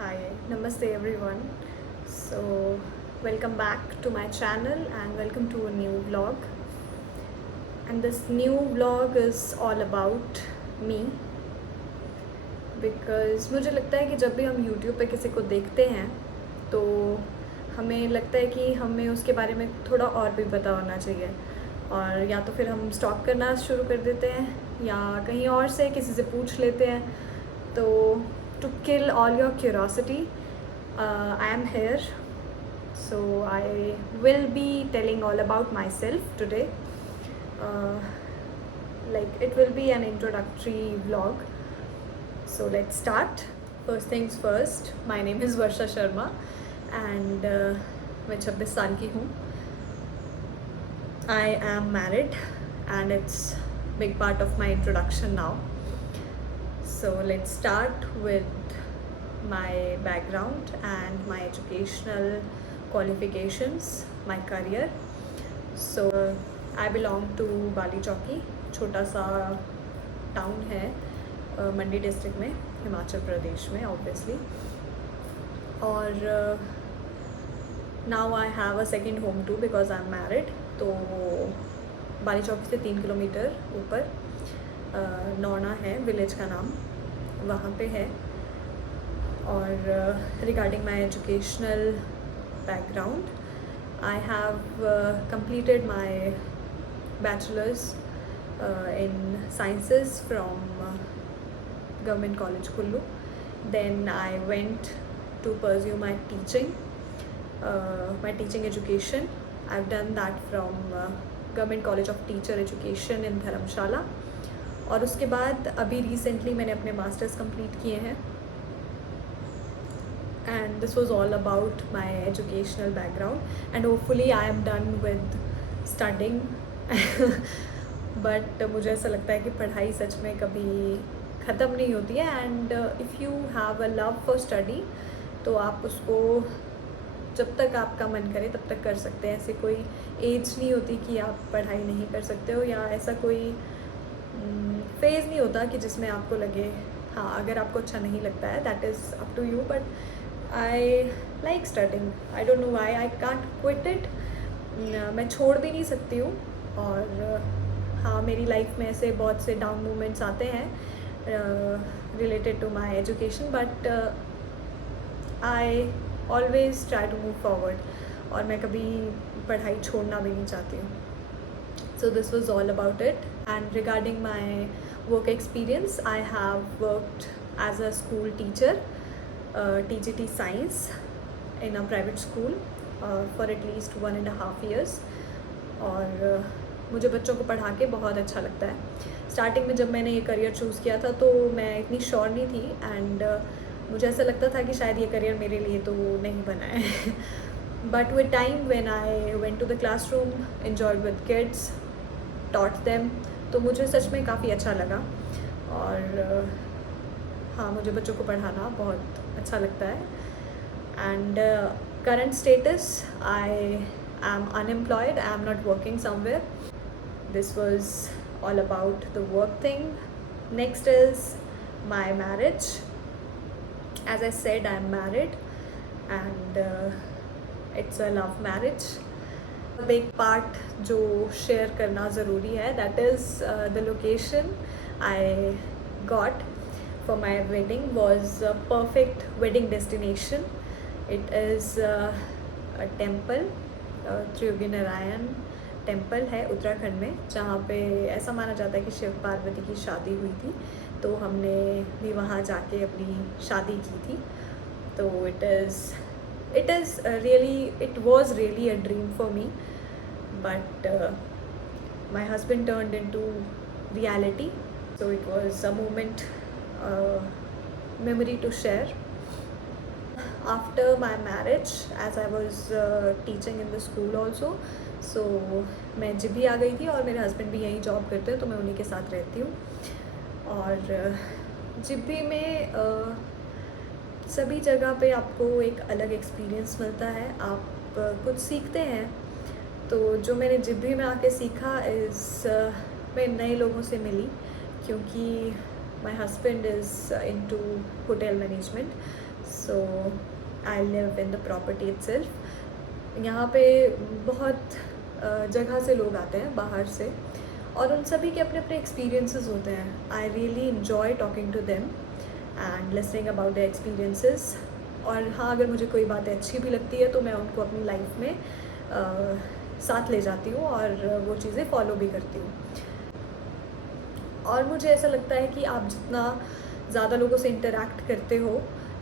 Hi, Namaste everyone. So, welcome back to my channel and welcome to a new vlog. And this new vlog is all about me because मुझे लगता है कि जब भी हम YouTube पे किसी को देखते हैं तो हमें लगता है कि हमें उसके बारे में थोड़ा और भी पता होना चाहिए और या तो फिर हम स्टॉक करना शुरू कर देते हैं या कहीं और से किसी से पूछ लेते हैं. तो to kill all your curiosity, I am here. So I will be telling all about myself today. Like it will be an introductory vlog. So let's start. First things first, my name is Varsha Sharma and मैं 26 साल की हूँ. I am married and it's big part of my introduction now. So let's start with my background and my educational qualifications, my career. So I belong to Bali Chowki, छोटा सा town है मंडी district में, हिमाचल प्रदेश में obviously. और now I have a second home too because I'm married. तो बाली चौकी से 3 kilometre ऊपर नौना है विलेज का नाम, वहाँ पे है. और regarding my educational background, I have completed my bachelor's in sciences from Government College Kullu. Then I went to pursue my teaching education. I've done that from Government College of Teacher Education in धर्मशाला. और उसके बाद अभी recently मैंने अपने masters complete किए हैं. And this was all about my educational background and hopefully I am done with studying. But मुझे ऐसा लगता है कि पढ़ाई सच में कभी ख़त्म नहीं होती है. And if you have a love for study तो आप उसको जब तक आपका मन करे तब तक कर सकते हैं. ऐसी कोई एज नहीं होती कि आप पढ़ाई नहीं कर सकते हो, या ऐसा कोई फेज़ नहीं होता कि जिसमें आपको लगे हाँ अगर आपको अच्छा नहीं लगता है. That is up to you. But I like studying. I don't know why I can't quit it. मैं छोड़ भी नहीं सकती हूँ. और हाँ, मेरी लाइफ में ऐसे बहुत से डाउन मोमेंट्स आते हैं related to my education, but I always try to move forward. और मैं कभी पढ़ाई छोड़ना भी नहीं चाहती हूँ. So this was all about it. And regarding my work experience, I have worked as a school teacher, TGT Science, in a private school for at least 1.5 years. और मुझे बच्चों को पढ़ा के बहुत अच्छा लगता है. स्टार्टिंग में जब मैंने ये करियर चूज़ किया था तो मैं इतनी श्योर नहीं थी. एंड मुझे ऐसा लगता था कि शायद ये करियर मेरे लिए तो नहीं बना है. But with time, when I went to the classroom, enjoyed with kids, taught them, तो मुझे सच में काफ़ी अच्छा लगा. और हाँ, मुझे बच्चों को पढ़ाना बहुत अच्छा लगता है. And current status, I am unemployed. I am not working somewhere. This was all about the work thing. Next is my marriage. As I said, I am married and it's a love marriage. अब एक part जो share करना ज़रूरी है, that is the location I got for my wedding was a perfect wedding destination. It is a temple, Triyogi Narayan temple है उत्तराखंड में, जहाँ पे ऐसा माना जाता है कि शिव पार्वती की शादी हुई थी. तो हमने भी वहाँ जाके अपनी शादी की थी. तो it was really a dream for me, but my husband turned into reality. So it was a moment, memory to share. After my marriage, as I was teaching in the school also, so मैं जिब्भी आ गई थी और मेरे husband भी यहीं job करते हैं तो मैं उन्हीं के साथ रहती हूँ. और जिब्भी में सभी जगह पे आपको एक अलग एक्सपीरियंस मिलता है. आप कुछ सीखते हैं. तो जो मैंने जिब्भी में आके सीखा मैं नए लोगों से मिली, क्योंकि my husband is into hotel management. So I live in the property itself. यहाँ पे बहुत जगह से लोग आते हैं बाहर से, और उन सभी के अपने अपने एक्सपीरियंसेस होते हैं। I really enjoy talking to them and listening about their experiences. और हाँ, अगर मुझे कोई बातें अच्छी भी लगती है तो मैं उनको अपनी लाइफ में साथ ले जाती हूँ और वो चीज़ें फॉलो भी करती हूँ। और मुझे ऐसा लगता है कि आप जितना ज़्यादा लोगों से इंटरेक्ट करते हो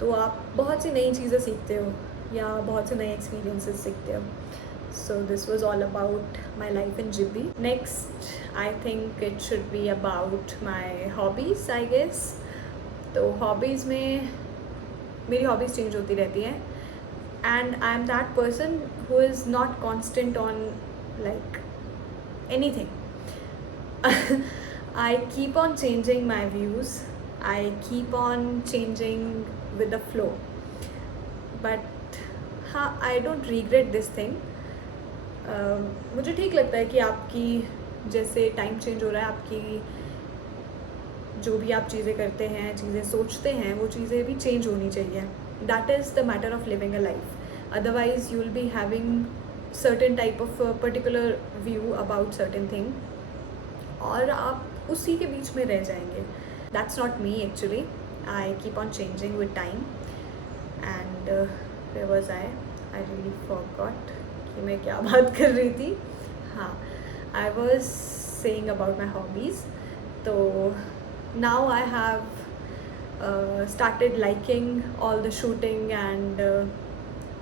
तो आप बहुत सी नई चीज़ें सीखते हो या बहुत से नए एक्सपीरियंसेस सीखते हो। So this was all about my life in Jibbi. Next, I think it should be about my hobbies, I guess. तो hobbies में मेरी hobbies change होती रहती हैं, and I am that person who is not constant on like anything. I keep on changing my views. I keep on changing with the flow. But I don't regret this thing. मुझे ठीक लगता है कि आपकी जैसे time change हो रहा है, आपकी जो भी आप चीज़ें करते हैं, चीज़ें सोचते हैं, वो चीज़ें भी चेंज होनी चाहिए। That is the matter of living a life. Otherwise you will be having certain type of particular view about certain thing, और आप उसी के बीच में रह जाएंगे। That's not me actually. I keep on changing with time and where was I really forgot कि मैं क्या बात कर रही थी। हाँ, I was saying about my hobbies. तो now I have started liking all the shooting and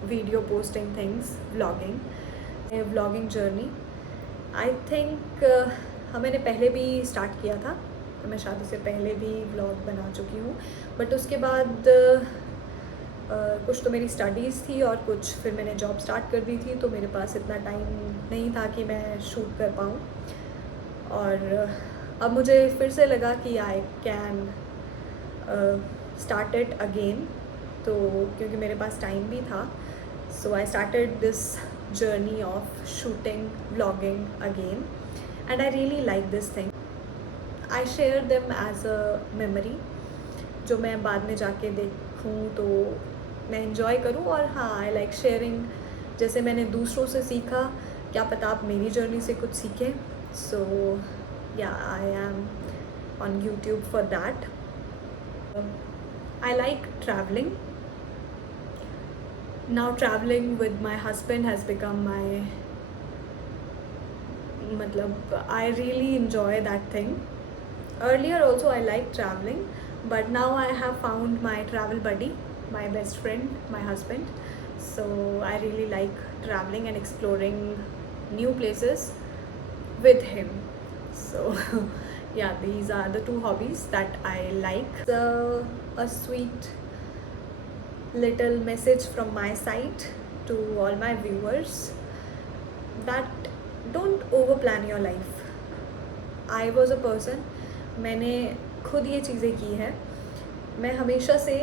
video posting things, vlogging journey. I think मैंने पहले भी स्टार्ट किया था, तो मैं शादी से पहले भी व्लॉग बना चुकी हूँ, बट उसके बाद कुछ तो मेरी स्टडीज़ थी और कुछ फिर मैंने जॉब स्टार्ट कर दी थी, तो मेरे पास इतना टाइम नहीं था कि मैं शूट कर पाऊँ। और अब मुझे फिर से लगा कि I can start it again, तो क्योंकि मेरे पास टाइम भी था, so I started this journey of shooting vlogging again and I really like this thing. I share them as a memory, जो मैं बाद में जाके देखूँ तो मैं इन्जॉय करूँ। और हाँ, आई लाइक शेयरिंग। जैसे मैंने दूसरों से सीखा, क्या पता आप मेरी जर्नी से कुछ सीखें। So ya, I am on YouTube for that. I like travelling. Now travelling with my husband has become my, मतलब I really enjoy that thing. Earlier also I liked traveling, but now I have found my travel buddy, my best friend, my husband. So I really like traveling and exploring new places with him. So yeah, these are the two hobbies that I like. A sweet little message from my side to all my viewers that don't over plan your life. I was a person, मैंने खुद ये चीज़ें की हैं। मैं हमेशा से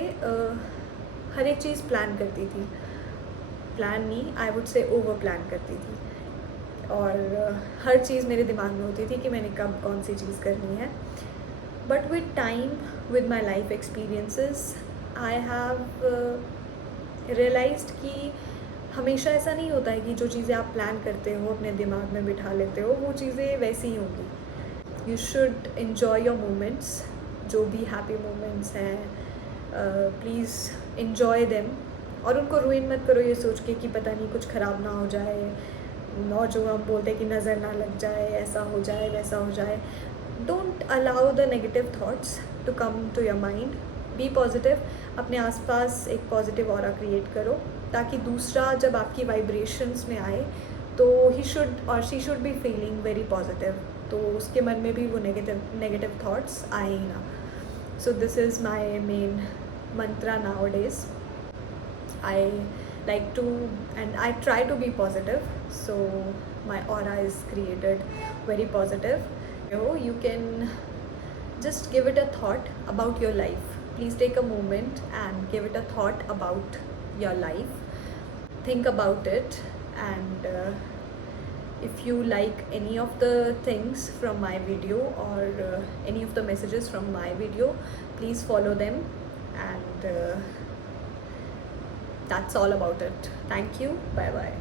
हर एक चीज़ प्लान करती थी, प्लान नहीं, I would say over plan करती थी, और हर चीज़ मेरे दिमाग में होती थी कि मैंने कब कौन सी चीज़ करनी है। But with time, with my life experiences, I have realised कि हमेशा ऐसा नहीं होता है कि जो चीज़ें आप प्लान करते हो, अपने दिमाग में बिठा लेते हो, वो चीज़ें वैसी ही होंगी। You should enjoy your moments, जो भी हैप्पी मोमेंट्स हैं, प्लीज़ इन्जॉय देम, और उनको रुइन मत करो ये सोच के कि पता नहीं कुछ ख़राब ना हो जाए, और जो हम बोलते हैं कि नज़र ना लग जाए, ऐसा हो जाए, वैसा हो जाए। Don't allow the negative thoughts to come to your mind. Be positive, अपने आसपास एक पॉजिटिव ऑरा क्रिएट करो, ताकि दूसरा जब आपकी वाइब्रेशंस में आए तो ही शुड और she should be feeling very positive, तो उसके मन में भी वो नेगेटिव थाट्स आए ही ना। So this is my main mantra nowadays. I like to, and I try to be positive, so my aura is created very positive. You can just give it a thought about your life. Please take a moment and give it a thought about your life. Think about it, and if you like any of the things from my video or any of the messages from my video, please follow them and that's all about it. Thank you, bye bye.